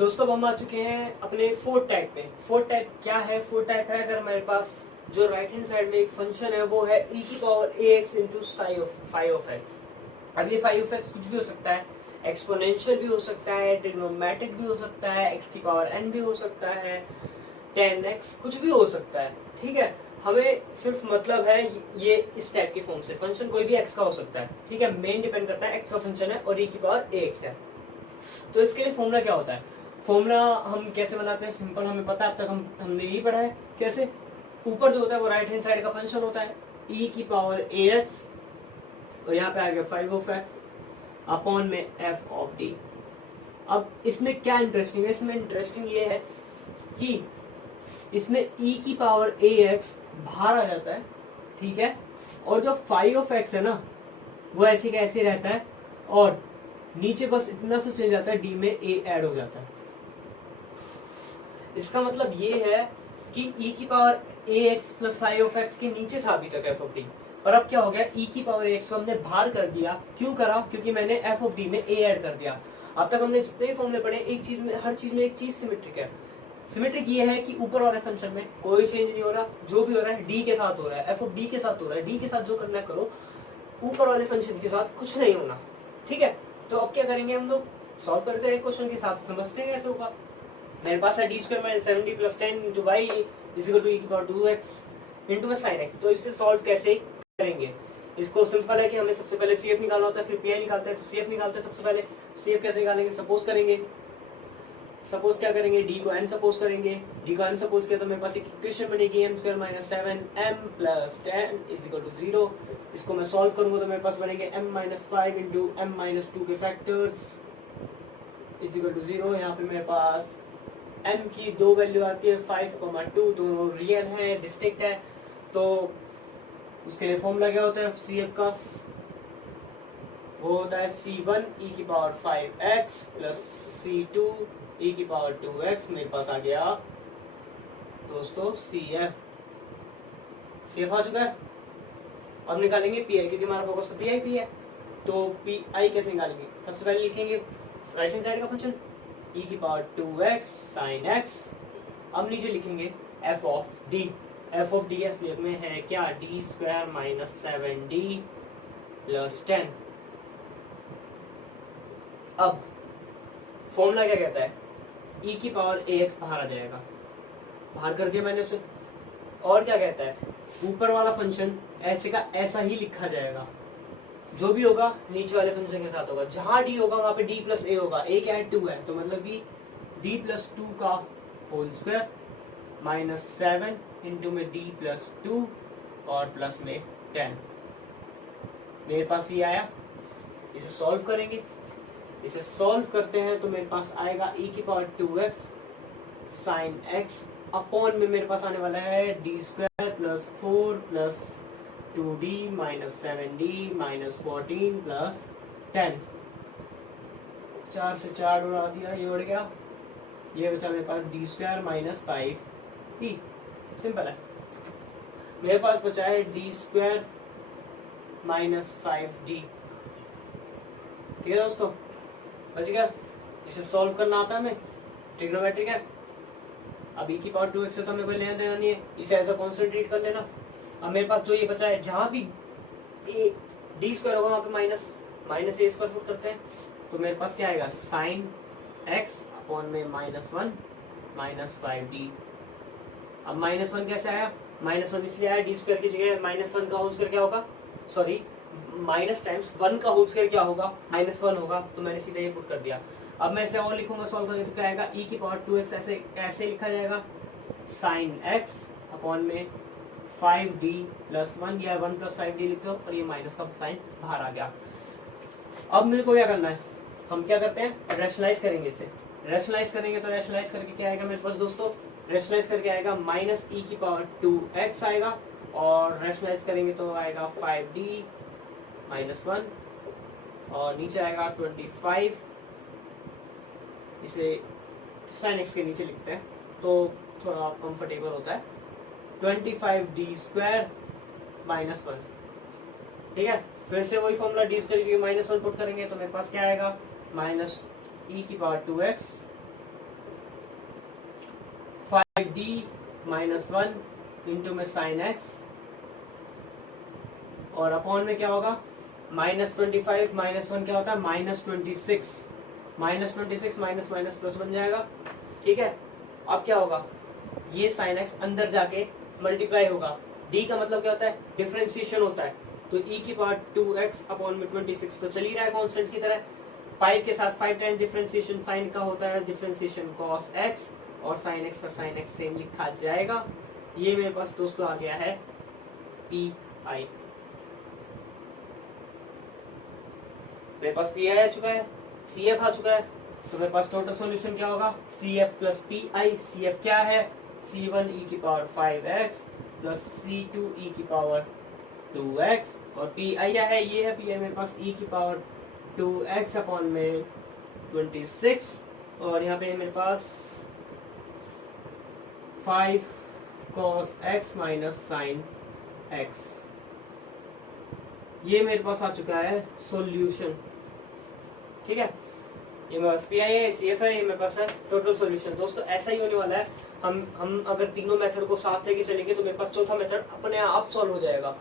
दोस्तों अब हम आ चुके हैं अपने फोर्थ टाइप पे। फोर्थ टाइप क्या है? फोर्थ टाइप है अगर हमारे पास जो राइट हैंड साइड में एक फंक्शन है वो है e की power ax into five of x. अब ये फाइव ऑफ एक्स कुछ भी हो सकता है, एक्सपोनेंशियल भी हो सकता है, ट्रिग्नोमेट्रिक भी हो सकता है, x की पावर n भी हो सकता है, 10x कुछ भी हो सकता है। ठीक है, हमें सिर्फ मतलब है ये इस टाइप के फॉर्म से फंक्शन कोई भी x का हो सकता है। ठीक है, मेन डिपेंड करता है x का फंक्शन है और e की पावर ax है। तो इसके लिए फॉर्मूला क्या होता है? फॉर्मूला हम कैसे बनाते हैं? सिंपल, हमें पता है, अब तक हमने यही पढ़ा है। कैसे? ऊपर जो होता है वो राइट हैंड साइड का फंक्शन होता है e की पावर ax और यहाँ पे आ गया 5 ऑफ x अपॉन में f ऑफ d। अब इसमें क्या इंटरेस्टिंग है? इसमें इंटरेस्टिंग ये है कि इसमें e की पावर ax बाहर आ जाता है, ठीक है, और जो 5 ऑफ x है ना वो ऐसे का ऐसे रहता है और नीचे बस इतना सा चेंज आता है, डी में a ऐड हो जाता है। इसका मतलब ये है कि e की power ax plus 5 of x के नीचे था अभी तक f ऑफ d, और अब क्या हो गया, e की पावर ax को हमने बाहर कर दिया। क्यों करा? क्योंकि मैंने f ऑफ d में a ऐड कर दिया। अब तक हमने जितने भी फॉर्मूले पढ़े, एक चीज में, हर चीज में एक चीज सिमेट्रिक है। सिमेट्रिक ये है कि ऊपर वाले फंक्शन में कोई चेंज नहीं हो रहा, जो भी हो रहा है d के साथ हो रहा है, f ऑफ d के साथ हो रहा है, d के साथ जो करना है करो, ऊपर वाले फंक्शन के साथ कुछ नहीं होना। ठीक है, तो अब क्या करेंगे हम लोग? सॉल्व करते हैं क्वेश्चन के साथ, समझते हैं कैसे होगा। मेरे पास है D square minus 7d plus 10 into y is equal to e की पावर 2x इंटू में साइन x। तो इससे सॉल्व कैसे करेंगे? इसको सिंपल है कि हमें सबसे पहले CF निकालना होता है, फिर PI निकालते हैं। तो CF निकालते हैं सबसे पहले। CF कैसे निकालेंगे? सपोज करेंगे, सपोज क्या करेंगे, d को n सपोज करेंगे। d को n सपोज किया तो मेरे पास एक इक्वेशन बनेगी m square minus 7m plus 10 is equal to 0। इसको मैं सॉल्व करूंगा तो मेरे पास बनेंगे m minus 5 into m minus 2 के फैक्टर्स इज इक्वल टू 0। यहाँ पे मेरे पास m की दो वैल्यू आती है 5,2, दोनों रियल है, डिस्टिंक्ट है। तो उसके लिए फॉर्मूला क्या होता है CF का? वो होता है C1 e की power 5x plus C2 e की पावर 2x। मेरे पास आ गया दोस्तों CF आ चुका है। अब निकालेंगे PI, क्योंकि हमारा फोकस तो PI पे है। तो PI कैसे निकालेंगे? सबसे पहले लिखेंगे राइट हैंड साइड का फंक्शन e की पावर 2x साइन x। अब नीचे लिखेंगे f of d। f of d असलियत में है क्या? d square minus 7d plus 10। अब फॉर्मूला क्या कहता है? e की पावर ax बाहर आ जाएगा, बाहर कर दिया मैंने उसे। और क्या कहता है? ऊपर वाला फंक्शन ऐसे का ऐसा ही लिखा जाएगा, जो भी होगा नीचे वाले फंक्शन के साथ होगा। जहां d होगा वहां पे d प्लस a होगा। a क्या है? 2 है, तो मतलब कि d प्लस 2 का होल स्क्वायर माइनस 7 इंटू में d प्लस 2 और प्लस में 10। मेरे पास ये आया। इसे सॉल्व करेंगे। इसे सॉल्व करते हैं तो मेरे पास आएगा e की power 2x sign x upon में मेरे पास आने वाला है D square plus 4 plus 2d minus 7d minus 14 plus 10। 4 से 4 उड़ा दिया, ये उड़ गया, ये बचा मेरे पास D square minus 5d। Simple है। मेरे पास बचा है डी स्क्वायर माइनस 5d। ठीक है दोस्तों, बच गया। इसे सॉल्व करना आता है हमें, ट्रिग्नोमेट्रिक है। अब e की पावर 2x से तो हमें कोई लेना देना नहीं है, इसे ऐसा कॉन्सेंट्रेट कर लेना। अब मेरे पास जो ये बचा है, जहां भी डी स्क्वायर होगा वहां पे माइनस ए स्क्वायर पुट करते हैं। तो मेरे पास क्या आएगा? साइन x अपॉन में माइनस 1 माइनस 5d। अब माइनस 1 कैसे आया? माइनस 1 इसलिए आया, डी स्क्वायर की जगह माइनस 1 का होल स्क्वायर क्या होगा? सॉरी, माइनस टाइम्स 1 का होल स्क्वायर क्या होगा? माइनस 1 होगा। तो मैंने सीधा ये पुट कर दिया। अब मैं इसे और लिखूंगा सॉल्व करके तो क्या आएगा? e की पावर 2x ऐसे लिखा जाएगा, साइन x अपॉन में 5d प्लस 1 या 1 प्लस 5d लिख दो और ये माइनस का साइन बाहर आ गया। अब मेरे को क्या करना है? हम क्या करते हैं? रैशनलाइज करेंगे इसे। रैशनलाइज करेंगे तो रैशनलाइज करके क्या आएगा मेरे पास दोस्तों? रैशनलाइज करके आएगा माइनस e की पावर 2x आएगा, और रैशनलाइज करेंगे तो आएगा 5d माइनस 1 और नीचे आएगा 25। इसे साइन x के नीचे लिखते हैं तो थोड़ा कंफर्टेबल होता है। 25d square minus 1। ठीक है, फिर से वही फॉर्मूला, डी स्क्वायर की माइनस 1 पुट करेंगे तो मेरे पास क्या आएगा? माइनस e की पावर 2x डी -1 इंटू में साइन एक्स, और अपॉन में क्या होगा -25 -1 क्या होता है -26, -26 माइनस माइनस प्लस बन जाएगा। ठीक है, अब क्या होगा, ये साइन एक्स अंदर जाके मल्टीप्लाई होगा। डी का मतलब क्या होता है, डिफरेंशिएशन होता है। तो e की पावर 2x अपॉन में 26 तो चल ही रहा है कांस्टेंट की तरह। 5 के साथ 5 टाइम डिफरेंशिएशन साइन का होता है, डिफरेंशिएशन cos x, और साइन x का साइन x सेम लिखा जाएगा। ये मेरे पास दोस्तों आ गया है पी आई। मेरे पास पी आई आ चुका है, सी एफ आ चुका है, तो मेरे पास टोटल सॉल्यूशन क्या होगा, C F plus P I. C F क्या है, c1 e की power 5x plus c2 e की पावर 2x, और पी आई क्या है, ये है पी आई मेरे पास e की पावर 2x अपॉन में 26, और यहाँ पे मेरे पास 5 cos x minus sine x। ये मेरे पास आ चुका है सॉल्यूशन। ठीक है, ये मेरे पास पी आई है, सी एफ है, ये मेरे पास है टोटल सॉल्यूशन। दोस्तों ऐसा ही होने वाला है, हम अगर तीनों मेथड को साथ लेके चलेंगे तो मेरे पास चौथा मेथड अपने आप सॉल्व हो जाएगा।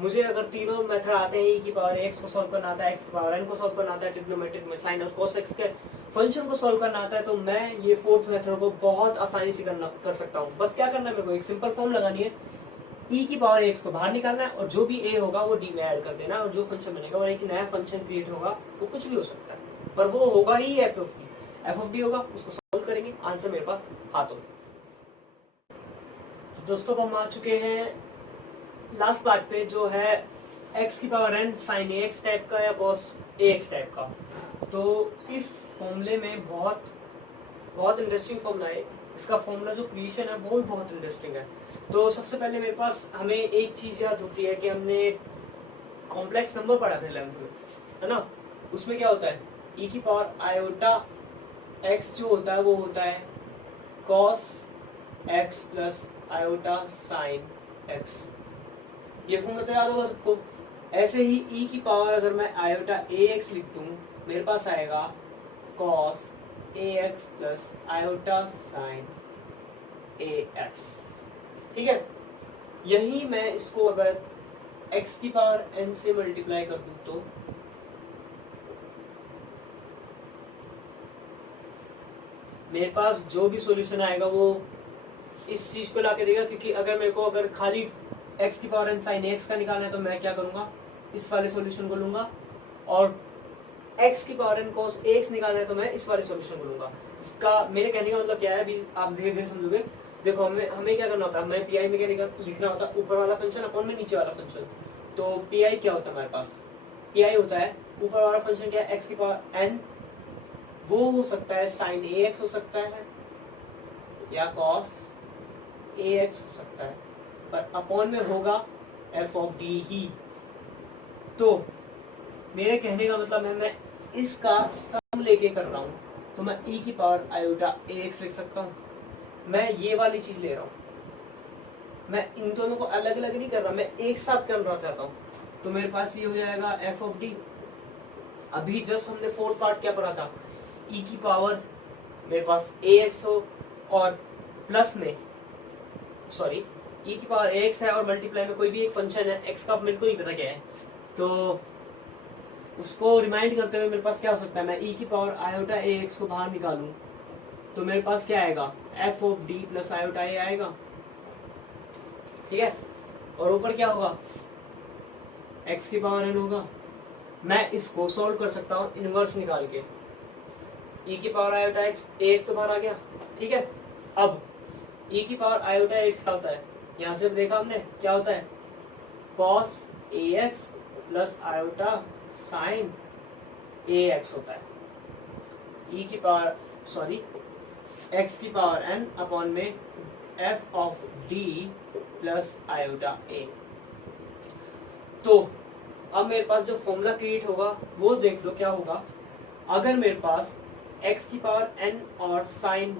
मुझे अगर तीनों मेथड आते हैं, e की पावर x को सॉल्व करना आता है, x की पावर n को सॉल्व करना आता है, ट्रिग्नोमेट्रिक में साइन और cos x के फंक्शन को सॉल्व करना आता है, तो मैं ये फोर्थ मेथड को बहुत आसानी से कर सकता हूँ। बस क्या करना है, मेरे को एक सिंपल फॉर्म लगानी है, e की पावर x को बाहर निकालना है, और जो भी a होगा वो d में ऐड कर देना है, और जो फंक्शन बनेगा और एक नया फंक्शन क्रिएट होगा, वो कुछ भी हो सकता है, पर वो होगा ही एफ ऑफ डी होगा। उसको सॉल्व करेंगे, आंसर मेरे पास हाथों में। दोस्तों हम आ चुके हैं लास्ट पार्ट पे, जो है x की power n sine ax type का या cos ax टाइप का। तो इस फॉर्मूले में बहुत इंटरेस्टिंग फॉर्मूला है। इसका फॉर्मूला जो क्रिएशन है वो बहुत इंटरेस्टिंग है। तो सबसे पहले मेरे पास हमें एक चीज़ याद होती है कि हमने कॉम्प्लेक्स नंबर पढ़ा था 11th में, है ना। उसमें क्या होता है, e की पावर आयोटा x जो होता है वो होता है cos x plus iota sine x। ये फॉर्मूला तो याद होगा सबको। ऐसे ही e की पावर अगर मैं आयोटा ax लिख दूं, मेरे पास आएगा cos ax plus iota sine ax। ठीक है, यही मैं इसको अगर x की पावर n से मल्टीप्लाई कर दूं तो मेरे पास जो भी सॉल्यूशन आएगा वो इस चीज को लाके देगा। क्योंकि अगर मेरे को अगर खाली x की पावर n साइन x का निकालना है तो मैं क्या करूंगा, इस वाले सॉल्यूशन को लूंगा, और x की पावर n cos ax निकालना है तो मैं इस वाले सॉल्यूशन को लूंगा। इसका मेरे कहने का मतलब क्या है, अभी आप धीरे धीरे समझोगे। देखो हमें क्या करना होता है, हमें पी आई में क्या लिखना होता है, ऊपर वाला फंक्शन अपॉन में नीचे वाला फंक्शन। तो पी आई क्या होता है हमारे पास, पी आई होता है ऊपर वाला फंक्शन क्या है, x की पावर n, वो हो सकता है साइन ax हो सकता है या cos ax हो सकता है, पर अपॉन में होगा f ऑफ डी ही। तो मेरे कहने का मतलब है मैं इसका सम लेके कर रहा हूँ, तो मैं e की पावर आयोटा ax लिख सकता हूँ। मैं ये वाली चीज ले रहा हूँ, मैं इन दोनों को अलग अलग नहीं कर रहा, मैं एक साथ करना चाहता हूँ। तो मेरे पास ये हो जाएगा f ऑफ डी। अभी जस्ट हमने फोर्थ पार्ट क्या पढ़ा था, e की पावर मेरे पास ax हो और प्लस में सॉरी e की पावर ax है और मल्टीप्लाई में कोई भी एक फंक्शन है, x का मेरे को नहीं पता क्या है, तो उसको रिमाइंड करते हुए मेरे पास क्या हो सकता है, मैं e की पावर आयोटा ax को बाहर निकालूं तो मेरे पास क्या आएगा, f of d plus iota a आएगा। ठीक है, और ऊपर क्या होगा, x की पावर n होगा। मैं इसको सॉल्व कर सकता हूँ इनवर्स निकाल के, e की पावर आयोटा x ax तो बाहर आ गया। ठीक है, अब e की पावर आयोटा x क्या होता है, यहाँ से देखा हमने क्या होता है, cos ax plus iota sine ax होता है। e की पावर सॉरी x की पावर n अपॉन में f of d plus iota a। तो अब मेरे पास जो फॉर्मूला क्रिएट होगा वो देख लो क्या होगा। अगर मेरे पास x की पावर n और साइन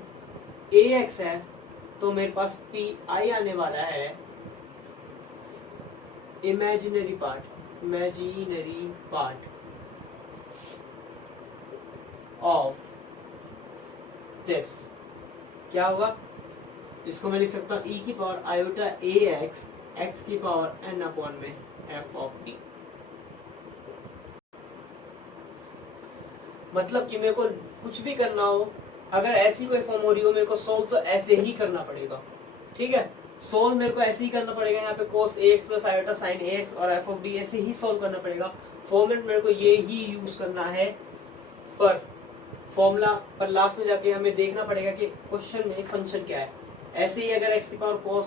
ax है तो मेरे पास पी आई आने वाला है इमेजिनरी पार्ट ऑफ दिस। क्या होगा, इसको मैं लिख सकता हूँ ई की पावर आयोटा ए एक्स एक्स की पावर एन अपॉन में एफ ऑफ डी। मतलब कि मेरे को कुछ भी करना हो, अगर ऐसी कोई फॉर्म हो रही हो, मेरे को सोल्व तो ऐसे ही करना पड़ेगा। ठीक है, सोल्व मेरे को ऐसे ही करना पड़ेगा। यहाँ पे cos ax plus iota sine ax और एफ ऑफ डी ऐसे ही सोल्व करना पड़ेगा। फॉर्मेट मेरे को ये ही यूज करना है, पर फॉर्मूला पर लास्ट में जाके हमें देखना पड़ेगा कि क्वेश्चन में फंक्शन क्या है। ऐसे ही अगर x की पावर cos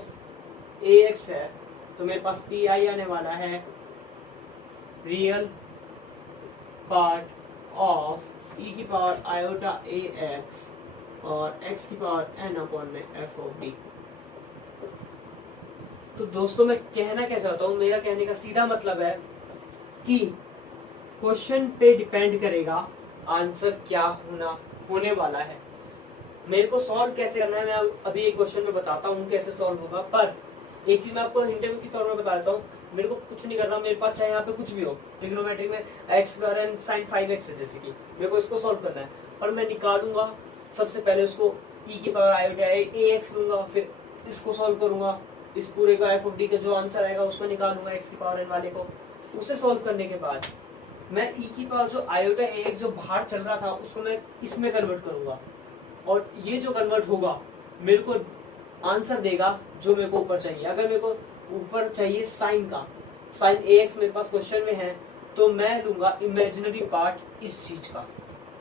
ax है तो मेरे पास पी आई आने वाला है रियल पार्ट ऑफ ई की पावर आयोटा ए एक्स और x की पावर n अपॉन में f ऑफ d। तो दोस्तों मैं कहना क्या चाहता हूँ, मेरा कहने का सीधा मतलब है कि क्वेश्चन पे डिपेंड करेगा आंसर क्या होने वाला है। मेरे को सॉल्व कैसे करना है मैं अभी एक क्वेश्चन में बताता हूँ कैसे सॉल्व होगा, पर एक चीज मैं आपको इंटरव्यू के तौर पर बता देता हूँ। मेरे को कुछ नहीं करना, मेरे पास चाहे यहाँ पे कुछ भी हो, ट्रिग्नोमेट्री में x square and sign 5x है जैसे कि मेरे को इसको सॉल्व करना है, और मैं निकालूंगा सबसे पहले उसको e की पावर आयोटा ए एक्स लूंगा, फिर इसको सॉल्व करूंगा, इस पूरे का एफ ऑफ डी का जो आंसर आएगा उसमें निकालूंगा x की पावर n वाले को। उसे सॉल्व करने के बाद मैं e की पावर जो आयोटा ए एक्स जो बाहर चल रहा था उसको मैं इसमें कन्वर्ट करूंगा, और ये जो कन्वर्ट होगा मेरे को आंसर देगा जो मेरे को ऊपर चाहिए। अगर मेरे को ऊपर चाहिए साइन का, साइन ए एक्स मेरे पास क्वेश्चन में है, तो मैं लूंगा इमेजिनरी पार्ट इस चीज का,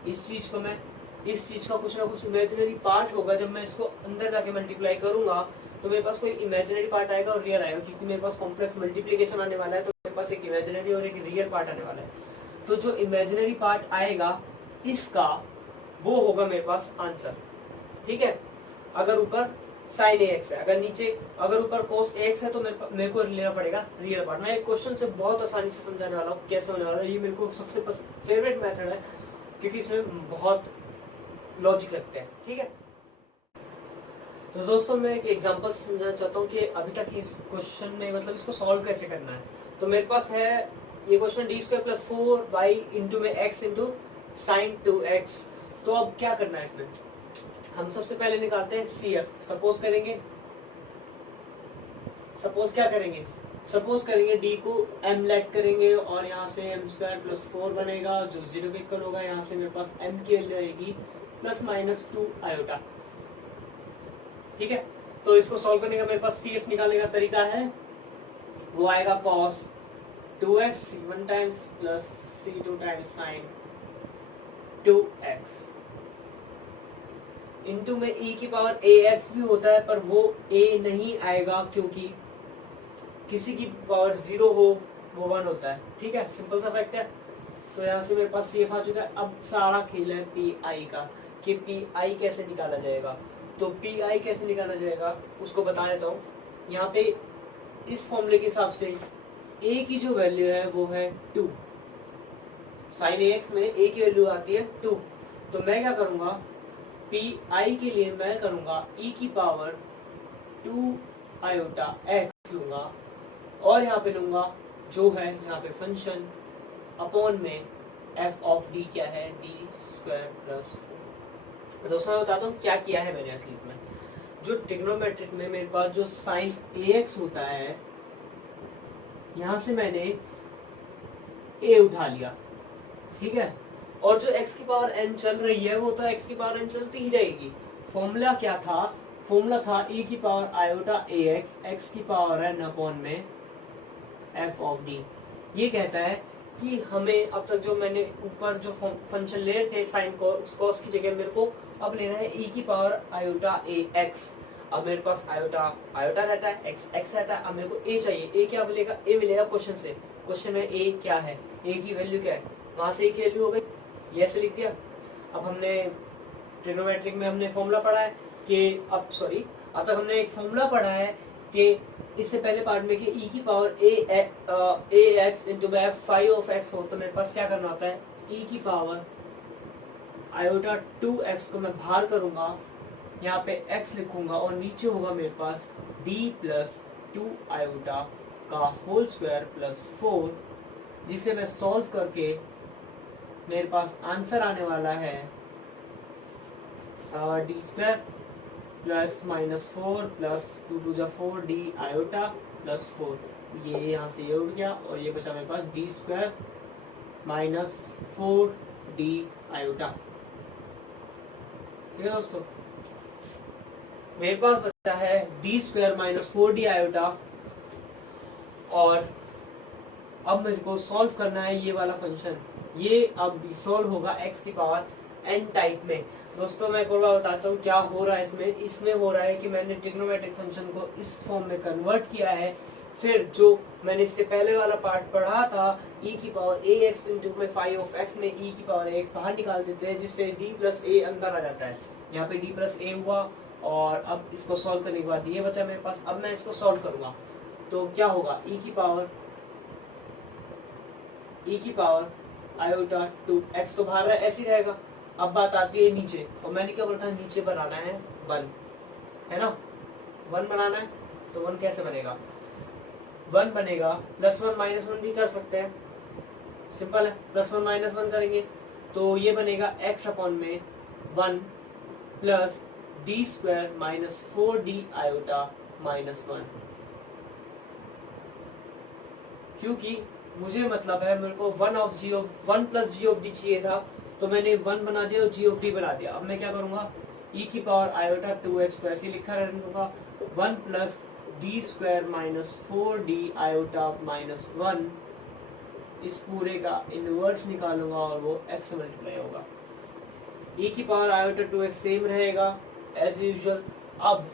इस चीज का कुछ ना कुछ इमेजिनरी पार्ट होगा। जब मैं इसको अंदर जाके मल्टीप्लाई करूंगा तो मेरे पास कोई इमेजिनरी पार्ट आएगा और रियल आएगा, क्योंकि मेरे पास कॉम्प्लेक्स मल्टीप्लिकेशन आने वाला है, तो मेरे पास एक इमेजिनरी और एक रियल पार्ट आने वाला है। तो जो इमेजिनरी पार्ट आएगा इसका वो होगा मेरे पास आंसर। ठीक है, अगर ऊपर साइन ए एक्स है, अगर ऊपर कोस ए एक्स है तो मेरे को लेना पड़ेगा रियल पार्ट। मैं एक क्वेश्चन से बहुत आसानी से समझाने वाला हूँ कैसे होने वाला है। ये मेरे को सबसे फेवरेट मेथड है क्योंकि इसमें बहुत लॉजिक लगते हैं। ठीक है, तो दोस्तों मैं एक एग्जांपल समझाना चाहता हूँ कि अभी तक इस क्वेश्चन में मतलब इसको सॉल्व कैसे करना है। तो मेरे पास है ये question D square plus 4y into में x इंटू साइन 2x। तो अब क्या करना है इसमें, हम सबसे पहले निकालते हैं CF। सपोज करेंगे d को m लेट करेंगे और यहाँ से m स्क्वायर प्लस 4 बनेगा जो 0 के इक्वल होगा। यहाँ से मेरे पास m की वैल्यू आएगी प्लस माइनस 2 आयोटा। ठीक है, तो इसको सॉल्व करने का मेरे पास CF निकालने का तरीका है, वो आएगा cos 2x c1 times plus c2 times sign 2x into में e की पावर ax भी होता है, पर वो a नहीं आएगा क्योंकि किसी की पावर 0 हो वो 1 होता है। ठीक है, सिंपल सा फैक्ट है। तो यहाँ से मेरे पास CF आ चुका है। अब सारा खेल है PI का कि PI कैसे निकाला जाएगा। तो PI कैसे निकाला जाएगा उसको बता देता हूँ। यहाँ पे इस फॉर्मूले के हिसाब से a की जो वैल्यू है वो है 2, साइन ax में a की वैल्यू आती है 2। तो मैं क्या करूँगा, PI के लिए मैं करूँगा e की पावर 2 आयोटा x लूँगा, और यहाँ पे लूँगा जो है यहाँ पे फंक्शन अपॉन में f ऑफ d क्या है d स्क्वायर प्लस 4। दोस्तों मैं बताता हूँ क्या किया है मैंने असली में। जो ट्रिग्नोमेट्रिक में मेरे पास जो साइन ax होता है, यहाँ से मैंने a उठा लिया। ठीक है, और जो x की पावर n चल रही है वो तो x की पावर n चलती ही रहेगी। फॉर्मूला क्या था, फॉर्मूला था e की पावर आयोटा ax x की पावर n अपॉन में f ऑफ d। ये कहता है कि हमें अब तक जो मैंने ऊपर जो फंक्शन ले रहे थे साइन cos की जगह मेरे को अब लेना है e की पावर आयोटा ax। अब मेरे पास आयोटा रहता है, x रहता है। अब मेरे को a चाहिए, a क्या मिलेगा, a मिलेगा क्वेश्चन से। क्वेश्चन में a क्या है, a की वैल्यू क्या है, वहां से a की वैल्यू हो गई, ये ऐसे लिख दिया। अब हमने ट्रिग्नोमेट्रिक में हमने फॉर्मूला पढ़ा है कि अब तक हमने एक फॉर्मूला पढ़ा है कि इससे पहले पार्ट में कि e की power ax into five of x हो, तो मेरे पास क्या करना होता है, e की पावर आयोटा 2x को मैं बाहर करूंगा, यहाँ पे x लिखूंगा और नीचे होगा मेरे पास d प्लस 2 आयोटा का होल स्क्वायर प्लस 4, जिसे मैं सॉल्व करके मेरे पास आंसर आने वाला है d square plus minus 4 plus 2 टू जा 4 डी आयोटा प्लस 4, ये यहाँ से ये उठ गया और ये बचा मेरे पास D square minus 4 D iota. ठीक है दोस्तों, मेरे पास बचा है D square minus 4 D iota, और अब मेरे को सॉल्व करना है ये वाला फंक्शन। ये अब सॉल्व होगा एक्स की पावर n टाइप में। दोस्तों मैं को बताता हूँ क्या हो रहा है इसमें। इसमें हो रहा है कि मैंने ट्रिग्नोमेट्रिक फंक्शन को इस फॉर्म में कन्वर्ट किया है, फिर जो मैंने इससे पहले वाला पार्ट पढ़ा था e की पावर ax इंटू में फाइव ऑफ x में e की पावर ax बाहर निकाल देते हैं, जिससे d प्लस a अंदर आ जाता है। यहाँ पे d प्लस a हुआ, और अब इसको सॉल्व करने के बाद ये बचा मेरे पास। अब मैं इसको सॉल्व करूंगा तो क्या होगा, e की पावर आयोटा 2x तो बाहर है, ऐसे ही रहेगा। अब बात आती है नीचे, और मैंने क्या बोला था, नीचे बनाना है 1, है ना, 1 बनाना है। तो 1 कैसे बनेगा, 1 बनेगा प्लस 1 माइनस 1 भी कर सकते हैं, सिंपल है। प्लस 1 माइनस 1 करेंगे तो ये बनेगा x अपॉन में 1 plus D square minus 4 D iota minus 1, क्योंकि मुझे मतलब है मेरे को 1 प्लस जी ऑफ डी चाहिए था, तो मैंने 1 बना दिया और जी ऑफ डी बना दिया। अब मैं क्या करूंगा, e की पावर आयोटा 2x को ऐसे लिखा रहने दूंगा, 1 plus D square minus 4 D iota minus 1, इस पूरे का इनवर्स निकालूंगा और वो x से मल्टीप्लाई होगा। e की पावर आयोटा 2x सेम रहेगा एज यूजुअल। अब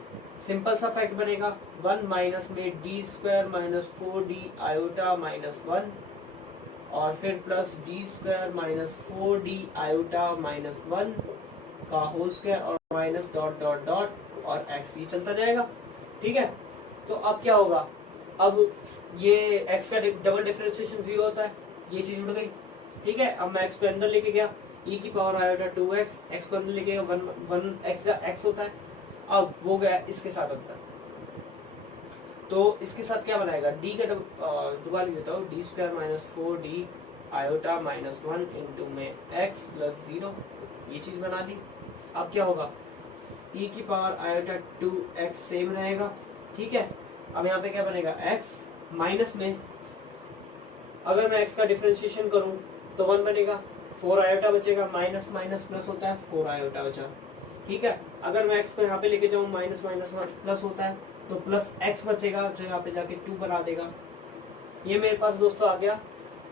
सिंपल सा फैक्ट बनेगा, 1 माइनस में D square minus 4 D iota minus 1, और फिर plus D square minus 4 D iota minus 1 का होल स्क्वायर, और माइनस डॉट डॉट डॉट और एक्स, ये चलता जाएगा। ठीक है, तो अब क्या होगा, अब ये x का डबल डिफरेंशिएशन 0 होता है, ये चीज उड़ गई। ठीक है, अब मैं x को अंदर लेके गया, e की पावर आयोटा 2x, x को अंदर लेके गया, 1 x होता है। अब वो गया इसके साथ अंदर, तो इसके साथ क्या बनाएगा, d का दोबारा लिख देता हूँ, D square minus 4 D iota minus 1 into में x प्लस 0, ये चीज बना दी। अब क्या होगा, e की पावर आयोटा 2x सेम रहेगा। ठीक है, अब यहाँ पे क्या बनेगा, x माइनस में अगर मैं x का डिफरेंशिएशन करूँ तो 1 बनेगा, 4 आयोटा बचेगा, माइनस माइनस प्लस होता है, 4 आयोटा बचा। ठीक है, अगर मैं x को यहाँ पे लेके जाऊँ, माइनस माइनस प्लस होता है, तो प्लस x बचेगा जो यहाँ पे जाके 2 बना देगा। ये मेरे पास दोस्तों आ गया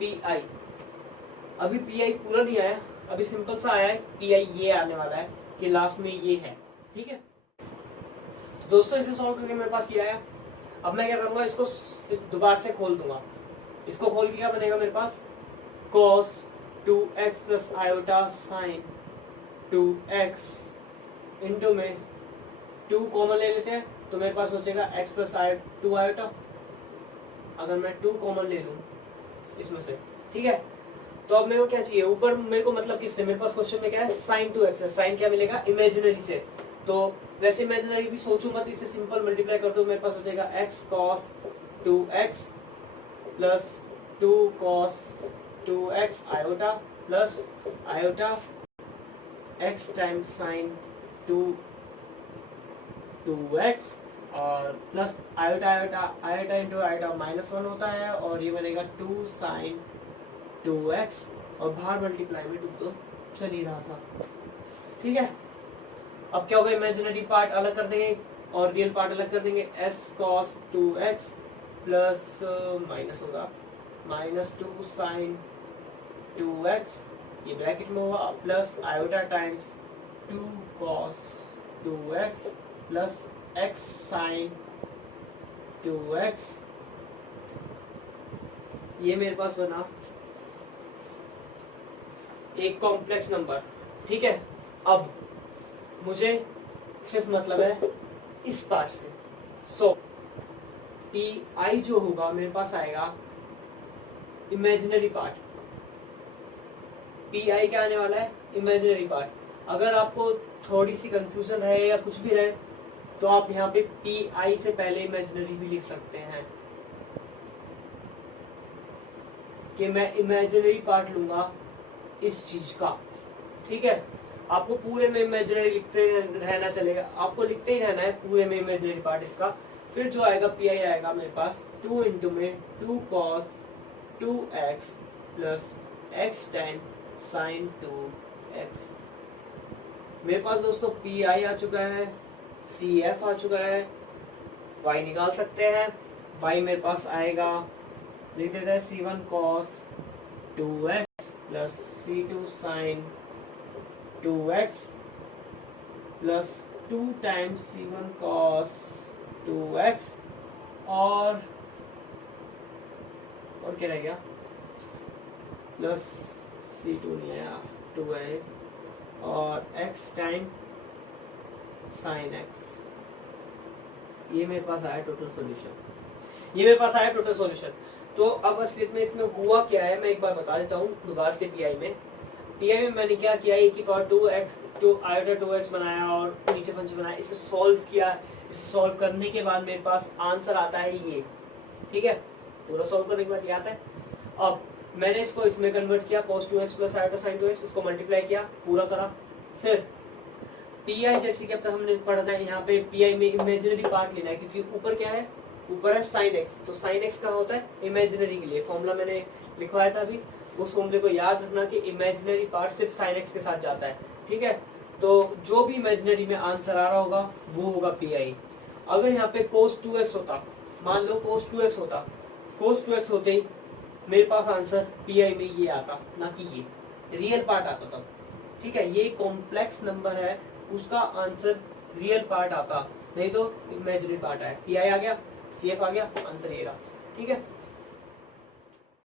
PI। अभी PI पूरा नहीं आया, अभी सिंपल सा आया है PI, ये आने वाला है कि लास्ट में ये है। ठीक है, तो दोस्तों इसे सॉल्व करके मेरे पास ये आया। अब मैं क्या करूँगा, इसको दोबारा से खोल दूंगा। इसको खोल के क्या बनेगा मेरे पास, cos 2x plus iota sine 2x into में 2 कॉमन ले लेते हैं, तो मेरे पास बचेगा x प्लस 2 आयोटा। अगर मैं 2 कॉमन ले लूँ इसमें से, ठीक है, तो अब मेरे को क्या चाहिए, ऊपर मेरे को मतलब किससे, मेरे पास क्वेश्चन में क्या है, साइन 2x है। साइन क्या मिलेगा, इमेजिनरी से, तो वैसे इमेजिनरी भी सोचूं मत, इसे सिंपल मल्टीप्लाई कर दो, मेरे पास बचेगा x cos 2x प्लस 2 cos 2x iota plus iota x time sine 2x और plus iota iota iota into iota minus 1 होता है, और ये बनेगा 2 साइन 2x, और बाहर मल्टीप्लाई में 2 तो चल ही रहा था। ठीक है, अब क्या होगा, इमेजिनरी पार्ट अलग कर देंगे और रियल पार्ट अलग कर देंगे। s cos 2x plus minus होगा माइनस 2 साइन 2x, ये ब्रैकेट में होगा, plus iota times 2 cos 2x plus x sine 2x, ये मेरे पास बना एक कॉम्प्लेक्स नंबर। ठीक है, अब मुझे सिर्फ मतलब है इस पार्ट से, सो PI जो होगा मेरे पास आएगा इमेजिनरी पार्ट। PI क्या आने वाला है, इमेजिनरी पार्ट। अगर आपको थोड़ी सी कंफ्यूजन रहे या कुछ भी रहे, तो आप यहाँ पे PI से पहले इमेजिनरी भी लिख सकते हैं कि मैं इमेजिनरी पार्ट लूंगा इस चीज का। ठीक है, आपको पूरे में इमेजिनरी लिखते रहना चलेगा, आपको लिखते ही रहना है पूरे में इमेजिनरी पार्ट इसका। फिर जो आएगा पी आई आएगा मेरे पास 2 इंटू में 2 cos 2x plus x tan sin 2x। मेरे पास दोस्तों पी आई आ चुका है, सी एफ आ चुका है, y निकाल सकते हैं। y मेरे पास आएगा, लिख देते हैं c1 cos 2x plus c2 sin 2x प्लस 2 टाइम्स c1 cos 2x और क्या रह गया, प्लस c2 नहीं आया 2 है और x टाइम sin x। ये मेरे पास आया टोटल सॉल्यूशन, ये मेरे पास आया टोटल सॉल्यूशन। तो अब असलियत में इसमें हुआ क्या है मैं एक बार बता देता हूँ दोबारा से। पीआई में मैंने क्या किया, e की पावर 2x बनाया और नीचे फंक्शन बनाया, इसे सॉल्व किया। इसे सॉल्व करने के बाद मेरे पास आंसर आता है ये, ठीक है, पूरा सॉल्व करने के बाद ये आता है। अब मैंने इसको इसमें कन्वर्ट किया cos 2x plus iota sin 2x, इसको मल्टीप्लाई किया, पूरा करा। फिर पी आई जैसे कि अब तक हमने पढ़ा था, यहाँ पे पी आई में इमेजिनरी पार्ट लेना है क्योंकि ऊपर क्या है, ऊपर है साइन एक्स, तो साइन एक्स कहाँ होता है, इमेजिनरी के लिए। फॉर्मूला मैंने लिखवाया था अभी, उस फॉर्मूले को याद रखना कि इमेजिनरी पार्ट सिर्फ साइन एक्स के साथ जाता है, ठीक है। तो जो भी इमेजिनरी में आंसर आ रहा होगा वो होगा पी आई। अगर यहाँ पे cos 2x होता, मान लो cos 2x होता, cos 2x होते ही मेरे पास आंसर पी आई में ये आता, ना कि ये रियल पार्ट आता तब, ठीक है। ये कॉम्प्लेक्स नंबर है, उसका आंसर रियल पार्ट आता, नहीं तो इमेजिनरी पार्ट है। पी आई आ गया, सी एफ आ गया, आंसर ये रहा, ठीक है।